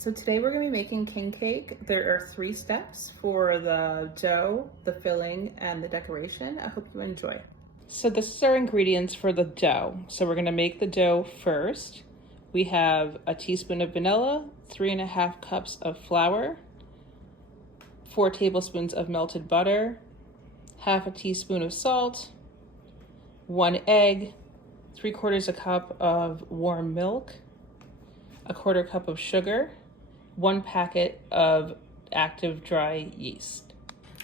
So today we're going to be making king cake. There are 3 steps for the dough, the filling, and the decoration. I hope you enjoy. So this is our ingredients for the dough. So we're going to make the dough first. We have a teaspoon of vanilla, 3.5 cups of flour, 4 tablespoons of melted butter, half a teaspoon of salt, 1 egg, 3/4 cup of warm milk, a 1/4 cup of sugar, 1 packet of active dry yeast.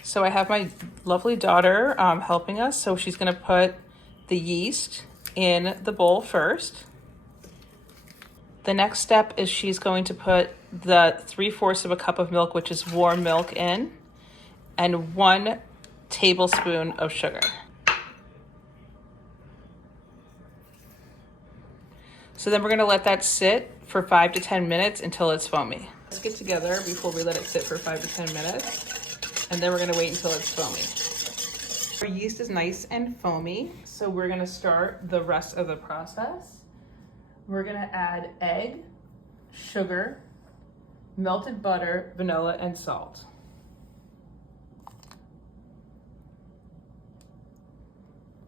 So I have my lovely daughter helping us. So she's gonna put the yeast in the bowl first. The next step is she's going to put the 3/4 cup of milk, which is warm milk, in, and 1 tablespoon of sugar. So then we're gonna let that sit for 5 to 10 minutes until it's foamy. Let's get together before we let it sit for 5 to 10 minutes, and then we're gonna wait until it's foamy. Our yeast is nice and foamy, so we're gonna start the rest of the process. We're gonna add egg, sugar, melted butter, vanilla, and salt.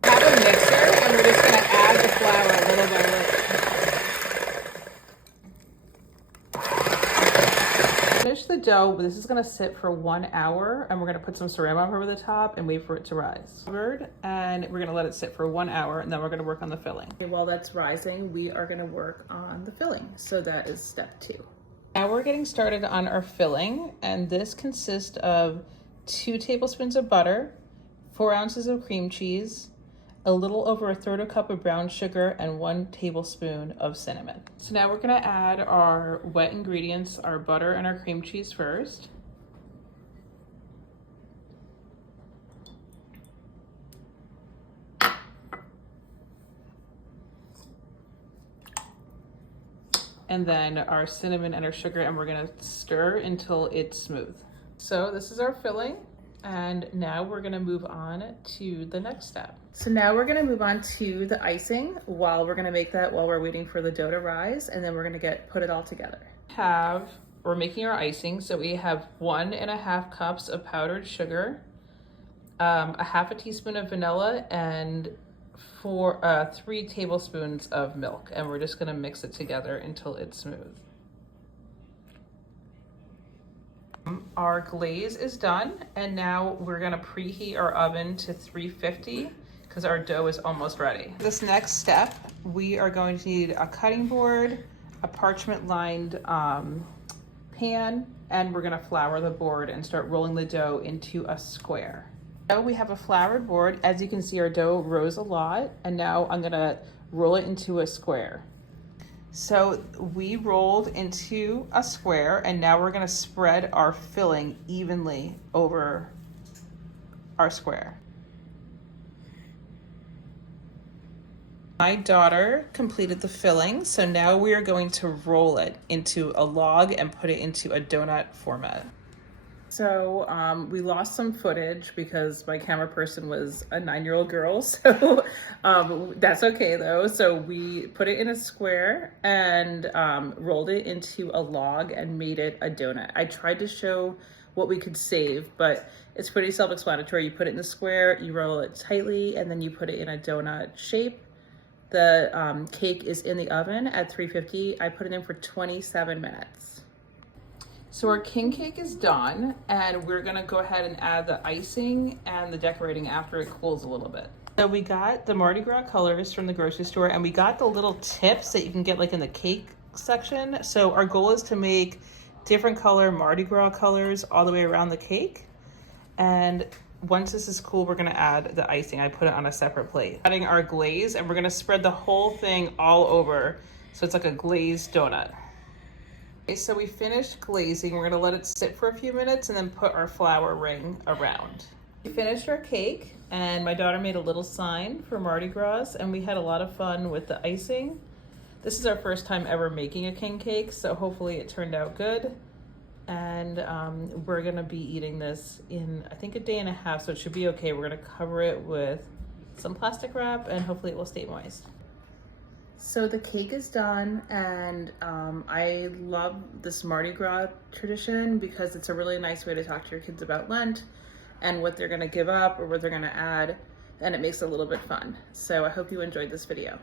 Have a mixer, and we're just gonna add the flour little by little. Finish the dough, but this is gonna sit for 1 hour, and we're gonna put some saran wrap over the top and wait for it to rise. And we're gonna let it sit for 1 hour, and then we're gonna work on the filling. While that's rising, we are gonna work on the filling. So that is step 2. Now we're getting started on our filling, and this consists of 2 tablespoons of butter, 4 ounces of cream cheese, a little over 1/3 cup of brown sugar, and 1 tablespoon of cinnamon. So now we're gonna add our wet ingredients, our butter and our cream cheese first. And then our cinnamon and our sugar, and we're gonna stir until it's smooth. So this is our filling. And now we're gonna move on to the next step. So now we're gonna move on to the icing we're gonna make that while we're waiting for the dough to rise, and then we're gonna put it all together. We're making our icing, so we have 1.5 cups of powdered sugar, a half a teaspoon of vanilla, and 3 tablespoons of milk, and we're just gonna mix it together until it's smooth. Our glaze is done, and now we're gonna preheat our oven to 350 because our dough is almost ready. This next step, we are going to need a cutting board, a parchment lined pan, and we're gonna flour the board and start rolling the dough into a square. So we have a floured board. As you can see, our dough rose a lot, and now I'm gonna roll it into a square. So we rolled into a square, and now we're gonna spread our filling evenly over our square. My daughter completed the filling, so now we are going to roll it into a log and put it into a donut format. So we lost some footage because my camera person was a 9-year-old girl, so that's okay though. So we put it in a square and rolled it into a log and made it a donut. I tried to show what we could save, but it's pretty self-explanatory. You put it in a square, you roll it tightly, and then you put it in a donut shape. The cake is in the oven at 350. I put it in for 27 minutes. So our king cake is done, and we're gonna go ahead and add the icing and the decorating after it cools a little bit. So we got the Mardi Gras colors from the grocery store, and we got the little tips that you can get like in the cake section. So our goal is to make different color Mardi Gras colors all the way around the cake. And once this is cool, we're gonna add the icing. I put it on a separate plate. Adding our glaze, and we're gonna spread the whole thing all over so it's like a glazed donut. Okay, so we finished glazing. We're gonna let it sit for a few minutes and then put our flour ring around. We finished our cake, and my daughter made a little sign for Mardi Gras, and we had a lot of fun with the icing. This is our first time ever making a king cake, so hopefully it turned out good. And we're gonna be eating this in, I think, a day and a half, so it should be okay. We're gonna cover it with some plastic wrap, and hopefully it will stay moist. So the cake is done, and I love this Mardi Gras tradition because it's a really nice way to talk to your kids about Lent and what they're gonna give up or what they're gonna add, and it makes it a little bit fun. So I hope you enjoyed this video.